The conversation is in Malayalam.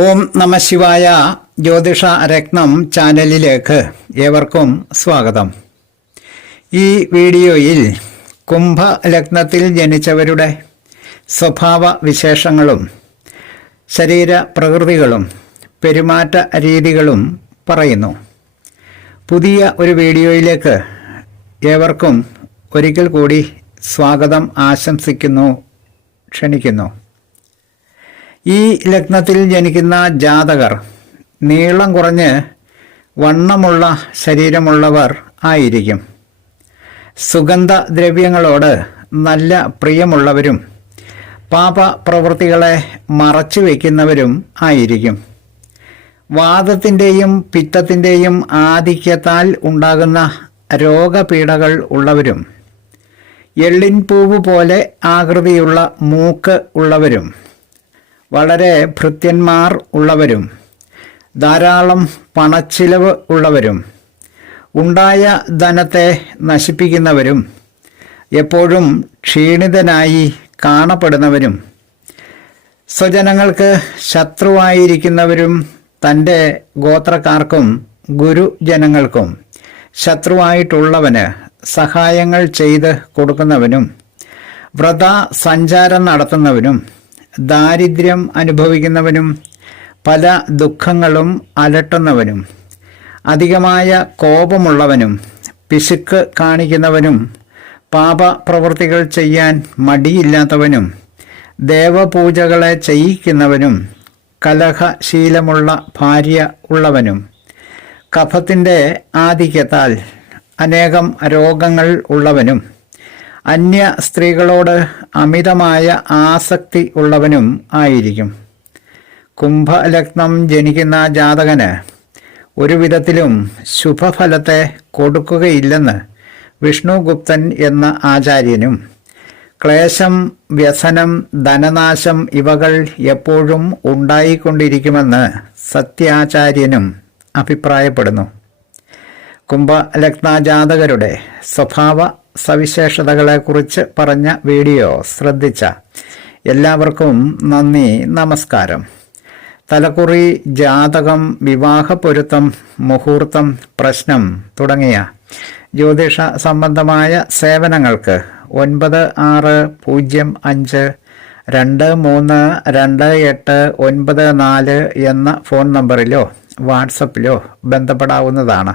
ഓം നമ ശിവായ ജ്യോതിഷ രത്നം ചാനലിലേക്ക് ഏവർക്കും സ്വാഗതം. ഈ വീഡിയോയിൽ കുംഭലഗ്നത്തിൽ ജനിച്ചവരുടെ സ്വഭാവ വിശേഷങ്ങളും ശരീര പ്രകൃതികളും പെരുമാറ്റ രീതികളും പറയുന്നു. പുതിയ ഒരു വീഡിയോയിലേക്ക് ഏവർക്കും ഒരിക്കൽ കൂടി സ്വാഗതം ആശംസിക്കുന്നു ക്ഷണിക്കുന്നു. ഈ ലഗ്നത്തിൽ ജനിക്കുന്ന ജാതകർ നീളം കുറഞ്ഞ് വണ്ണമുള്ള ശരീരമുള്ളവർ ആയിരിക്കും. സുഗന്ധദ്രവ്യങ്ങളോട് നല്ല പ്രിയമുള്ളവരും പാപ പ്രവൃത്തികളെ മറച്ചു വയ്ക്കുന്നവരും ആയിരിക്കും. വാദത്തിന്റെയും പിത്തത്തിന്റെയും ആധിക്യത്താൽ ഉണ്ടാകുന്ന രോഗപീഠകൾ ഉള്ളവരും എള്ളിൻ പൂവ് പോലെ ആകൃതിയുള്ള മൂക്ക് ഉള്ളവരും വളരെ ഭൃത്യന്മാർ ഉള്ളവരും ധാരാളം പണച്ചിലവ് ഉള്ളവരും ഉണ്ടായ ധനത്തെ നശിപ്പിക്കുന്നവരും എപ്പോഴും ക്ഷീണിതനായി കാണപ്പെടുന്നവരും സ്വജനങ്ങൾക്ക് ശത്രുവായിരിക്കുന്നവരും തന്റെ ഗോത്രക്കാർക്കും ഗുരുജനങ്ങൾക്കും ശത്രുവായിട്ടുള്ളവന് സഹായങ്ങൾ ചെയ്ത് കൊടുക്കുന്നവനും വ്രത സഞ്ചാരം നടത്തുന്നവനും ദാരിദ്ര്യം അനുഭവിക്കുന്നവനും പല ദുഃഖങ്ങളും അലട്ടുന്നവനും അധികമായ കോപമുള്ളവനും പിശുക്ക് കാണിക്കുന്നവനും പാപപ്രവൃത്തികൾ ചെയ്യാൻ മടിയില്ലാത്തവനും ദേവപൂജകളെ ചെയ്യിക്കുന്നവനും കലഹശീലമുള്ള ഭാര്യ ഉള്ളവനും. കഫത്തിന്റെ ആധിക്യത്താൽ അനേകം രോഗങ്ങൾ ഉള്ളവനും. അന്യ സ്ത്രീകളോട് അമിതമായ ആസക്തി ഉള്ളവനും ആയിരിക്കും. കുംഭലഗ്നം ജനിക്കുന്ന ജാതകന് ഒരു വിധത്തിലും ശുഭഫലത്തെ കൊടുക്കുകയില്ലെന്ന് വിഷ്ണുഗുപ്തൻ എന്ന ആചാര്യനും ക്ലേശം വ്യസനം ധനനാശം ഇവകൾ എപ്പോഴും ഉണ്ടായിക്കൊണ്ടിരിക്കുമെന്ന് സത്യാചാര്യനും അഭിപ്രായപ്പെടുന്നു. കുംഭലഗ്ന ജാതകരുടെ സ്വഭാവ സവിശേഷതകളെക്കുറിച്ച് പറഞ്ഞ വീഡിയോ ശ്രദ്ധിച്ച എല്ലാവർക്കും നന്ദി നമസ്കാരം. തലക്കുറി ജാതകം വിവാഹപ്പൊരുത്തം മുഹൂർത്തം പ്രശ്നം തുടങ്ങിയ ജ്യോതിഷ സംബന്ധമായ സേവനങ്ങൾക്ക് ഒൻപത് ആറ് പൂജ്യം അഞ്ച് രണ്ട് മൂന്ന് രണ്ട് എട്ട് ഒൻപത് നാല് എന്ന ഫോൺ നമ്പറിലോ വാട്സപ്പിലോ ബന്ധപ്പെടാവുന്നതാണ്.